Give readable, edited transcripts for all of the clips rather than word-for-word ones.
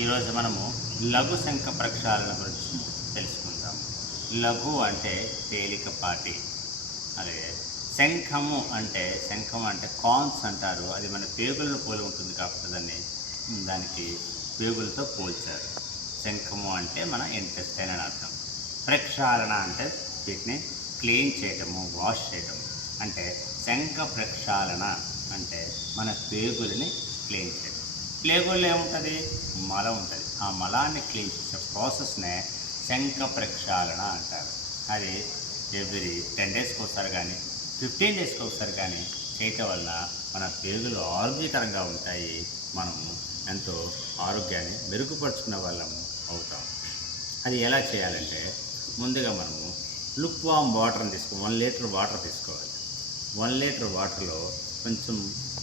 ఈరోజు మనము లఘు శంఖ ప్రక్షాళన గురించి తెలుసుకుందాం. లఘు అంటే తేలికపాటి, అలాగే శంఖం అంటే కాన్స్ అంటారు. అది మన పేగులను పోలి ఉంటుంది కాబట్టి దానికి పేగులతో పోల్చారు. శంఖము అంటే మన ఇంటెస్టైన్ అని అర్థం. ప్రక్షాళన అంటే వీటిని క్లీన్ చేయటము, వాష్ చేయటము. అంటే శంఖ ప్రక్షాళన అంటే మన పేగులని క్లీన్ చేయడం. పేగుల్లో ఏముంటుంది? మలం ఉంటుంది. ఆ మలాన్ని క్లీన్ చేసే ప్రాసెస్నే శంఖ ప్రక్షాళన అంటారు. అది ఎవ్రీ 10 డేస్కి ఒకసారి కానీ 15 డేస్కి ఒకసారి కానీ చేయటం వల్ల మన పేగులు ఆరోగ్యకరంగా ఉంటాయి. మనము ఎంతో ఆరోగ్యాన్ని మెరుగుపరుచుకునే వాళ్ళము అవుతాం. అది ఎలా చేయాలంటే ముందుగా మనము లుక్వామ్ వాటర్ని 1 లీటర్ వాటర్ తీసుకోవాలి. 1 లీటర్ వాటర్లో కొంచెం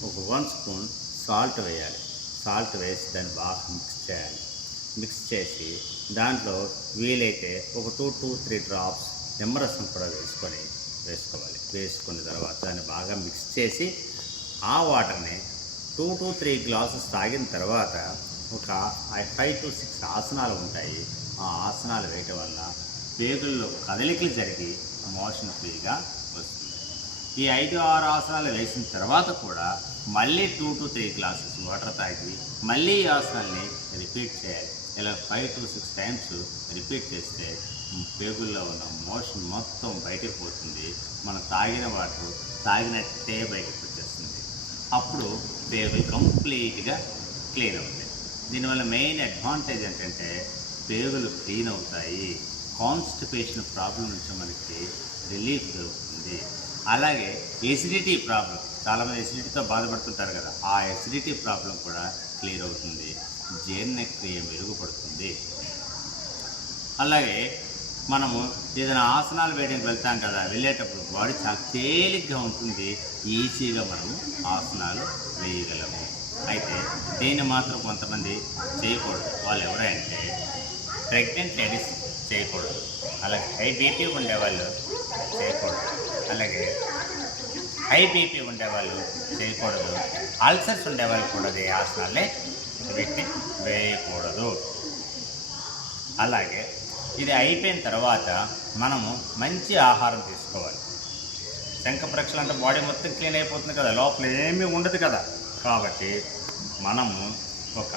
ఒక 1 స్పూన్ సాల్ట్ వేయాలి. సాల్ట్ వేసి దాన్ని బాగా మిక్స్ చేయాలి. మిక్స్ చేసి దాంట్లో వీలైతే ఒక 2 to 3 డ్రాప్స్ నిమ్మరసం కూడా వేసుకోవాలి. వేసుకున్న తర్వాత దాన్ని బాగా మిక్స్ చేసి ఆ వాటర్ని 2 to 3 గ్లాసెస్ తాగిన తర్వాత ఒక 5 to 6 ఆసనాలు ఉంటాయి. ఆ ఆసనాలు వేయటం వల్ల పేగుల్లో కదలికలు జరిగి మోషన్ ఫ్రీగా వస్తుంది. ఈ 5-6 ఆసనాలు వేసిన తర్వాత కూడా మళ్ళీ 2 to 3 గ్లాసెస్ వాటర్ తాగి మళ్ళీ ఈ ఆసనాల్ని రిపీట్ చేయాలి. ఇలా 5 to 6 టైమ్స్ రిపీట్ చేస్తే పేగుల్లో ఉన్న మోషన్ మొత్తం బయటకు పోతుంది. మనం తాగిన వాటర్ తాగినట్టే బయటకు వచ్చేస్తుంది. అప్పుడు పేగులు కంప్లీట్గా క్లీన్ అవుతాయి. దీనివల్ల మెయిన్ అడ్వాంటేజ్ ఏంటంటే పేగులు క్లీన్ అవుతాయి. కాన్స్టిపేషన్ ప్రాబ్లం నుంచి మనకి రిలీఫ్ దొరుకుతుంది. అలాగే ఎసిడిటీ ప్రాబ్లం, చాలామంది ఎసిడిటీతో బాధపడుతుంటారు కదా, ఆ ఎసిడిటీ ప్రాబ్లం కూడా క్లియర్ అవుతుంది. జీర్ణక్రియ మెరుగుపడుతుంది. అలాగే మనము ఏదైనా ఆసనాలు వేయడానికి వెళ్తాం కదా, వెళ్ళేటప్పుడు బాడీ చాలా తేలిగ్గా ఉంటుంది. ఈజీగా మనము ఆసనాలు వేయగలము. అయితే దీన్ని మాత్రం కొంతమంది చేయకూడదు. వాళ్ళు ఎవరంటే ప్రెగ్నెంట్ లేడీస్ చేయకూడదు. అలాగే హై బీపీ ఉండేవాళ్ళు చేయకూడదు. అలాగే హై బీపీ ఉండేవాళ్ళు చేయకూడదు. అల్సర్స్ ఉండేవాళ్ళు కూడా ఈ ఆసనాలే వీటిని వేయకూడదు. అలాగే ఇది అయిపోయిన తర్వాత మనము మంచి ఆహారం తీసుకోవాలి. శంఖ ప్రక్షాళన అంటే బాడీ మొత్తం క్లీన్ అయిపోతుంది కదా, లోపల ఏమీ ఉండదు కదా. కాబట్టి మనము ఒక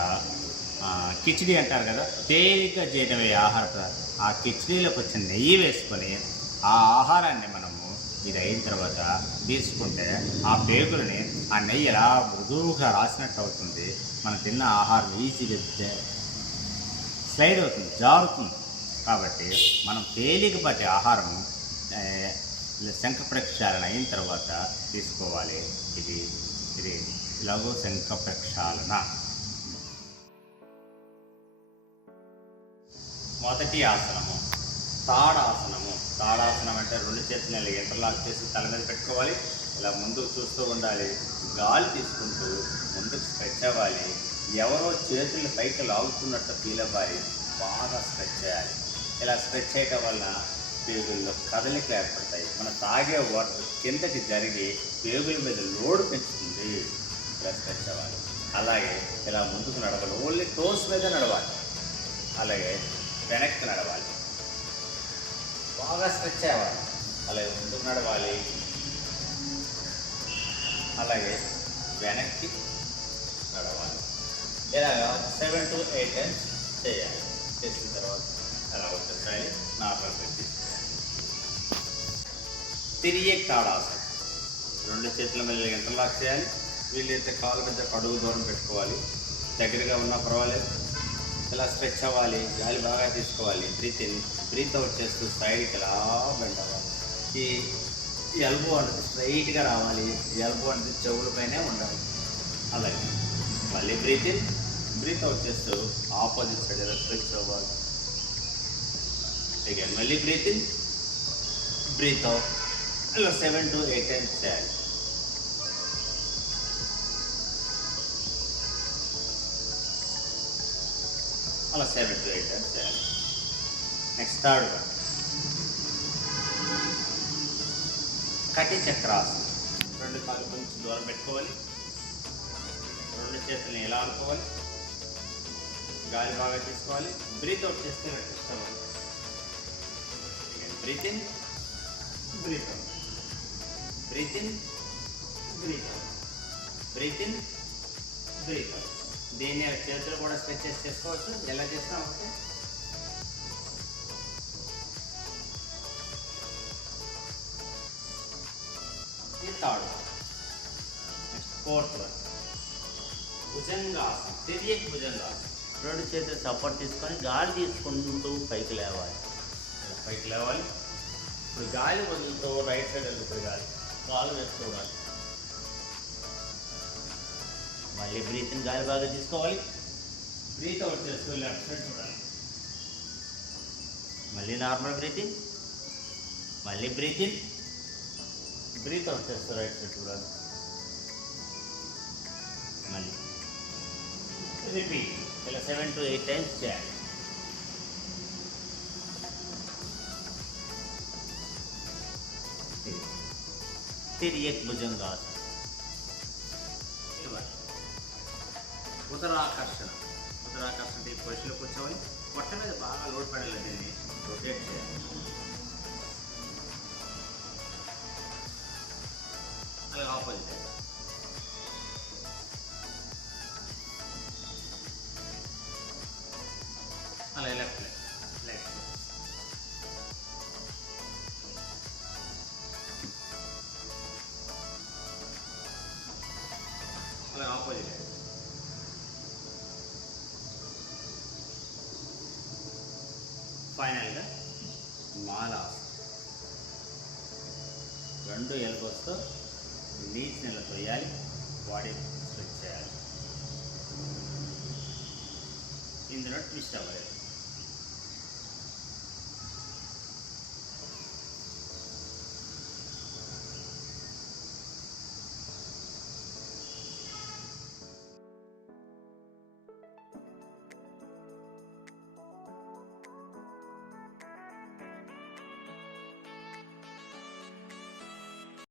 కిచిడి అంటారు కదా, తేలిక చేయటమే ఆహార పదార్థం. ఆ కిచిడీలోకి వచ్చిన నెయ్యి వేసుకొని ఆ ఆహారాన్ని మనము ఇది అయిన తర్వాత తీసుకుంటే ఆ పేగులని ఆ నెయ్యి ఎలా మృదువుగా రాసినట్టు అవుతుంది. మనం తిన్న ఆహారం ఈజీగా స్లైడ్ అవుతుంది, జారుతుంది. కాబట్టి మనం తేలికపాటి ఆహారము శంఖ ప్రక్షాళన అయిన తర్వాత తీసుకోవాలి. ఇది లఘు శంఖ ప్రక్షాళన. మొదటి ఆసనము తాడాసనము. తాడాసనం అంటే 2 చేతులను ఇలా ఇంటర్లాక్ చేసి తల మీద పెట్టుకోవాలి. ఇలా ముందుకు చూస్తూ ఉండాలి. గాలి తీసుకుంటూ ముందుకు స్ట్రెచ్ అవ్వాలి. ఎవరో చేతులు పైకి లాగుతున్నట్టు ఫీల్ అవ్వాలి. బాగా స్ట్రెచ్ చేయాలి. ఇలా స్ట్రెచ్ చేయటం వల్ల పేగుల్లో కదలికలు ఏర్పడతాయి. మనం తాగే వాటర్ కిందకి జరిగి పేగుల మీద లోడ్ పెంచుతుంది. ఇలా స్ట్రెచ్ అవ్వాలి. అలాగే ఇలా ముందుకు నడవాలి. ఓన్లీ టోస్ మీద నడవాలి. అలాగే వెనక్కి నడవాలి. బాగా స్ట్రెచ్ అవ్వాలి. అలాగే ముందుకు నడవాలి. అలాగే వెనక్కి నడవాలి. ఇలాగా 7 to 8 టైమ్స్ చేయాలి. చేసిన తర్వాత అలా వచ్చేసాయి నార్మల్ పెట్టి తిరిగే తాడాసనం. 2 చేతుల మీద ఇంటర్లాక్ చేయాలి. వీళ్ళైతే కాళ్ళ మీద అడుగు దూరం పెట్టుకోవాలి. దగ్గరగా ఉన్నా పర్వాలేదు. ఇలా స్ట్రెచ్ అవ్వాలి. గాలి బాగా తీసుకోవాలి. బ్రీత్ అవుట్ చేస్తూ సైడ్కి ఎలా బెండ్ అవ్వాలి. ఈ ఎల్బో అనేది స్ట్రైట్గా రావాలి. ఎల్బో అనేది చెవుల పైనే ఉండాలి. అలాగే మళ్ళీ బ్రీత్ అవుట్ చేస్తూ ఆపోజిట్ సైడ్ ఎలా స్ట్రెచ్ అవ్వాలి. అగైన్ మళ్ళీ బ్రీత్ అవుట్. ఇలా 7 to 8 టైమ్స్ చేయాలి. అలా 7 to 8 టైమ్స్ చేయాలి. నెక్స్ట్ థర్డ్ వన్ కటి చక్రాసనం. 2 కాళ్ళు కొంచెం దూరం పెట్టుకోవాలి. 2 చేతుల్ని ఎలా అనుకోవాలి. గాలి బాగా తీసుకోవాలి. బ్రీత్ అవుట్ చేస్తే ఇష్టం. Breathe in, breathe out, breathe in, breathe out, breathe in, breathe out. దీన్ని చేతులు కూడా స్ట్రెచెస్ చేసుకోవచ్చు. ఎలా చేస్తాం ఓకే. ఇది third one. Next fourth one భుజంగాసనం, తిరియక్ భుజంగాసనం. రెండు చేతులు సపోర్ట్ తీసుకొని గాలి తీసుకుంటూ పైకి లేవాలి. పైకి లేవాలి. ఇప్పుడు గాలి వదులుతూ రైట్ సైడ్ వెళ్తుంది గాలి, కాలు వేసుకోవాలి. మళ్ళీ బ్రీత్ ఇన్, గాలి బాగా తీసుకోవాలి. బ్రీత్ అవుట్ చేస్తూ లెఫ్ట్ సైడ్ చూడాలి. మళ్ళీ నార్మల్ బ్రీత్ ఇన్, మళ్ళీ బ్రీత్ ఇన్, బ్రీత్ అవుట్ చేస్తూ రైట్ సైడ్ చూడాలి. మళ్ళీ రిపీట్. ఇలా 7 to 8 times చేయాలి. తిరియక్ భుజంగాసనం. ఉదరాకర్షణ. ఉదరాకర్షణ ఈ పొజిషన్లో కూర్చోవాలి. పొట్ట మీద బాగా లోడ్ పడేలా దీన్ని రొటేట్ చేయాలి. అలాగే ఆపోజిట్ అలాగే లెఫ్ట్ లెగ్ అలాగే ఆపోజిట్ ఫైనల్గా మాలాసనం. రెండు ఎల్బోస్తో నీస్ నెల తొయ్యాలి, బాడీ స్ట్రెచ్ చేయాలి. ఇందులో ట్విస్ట్ అవ్వాలి.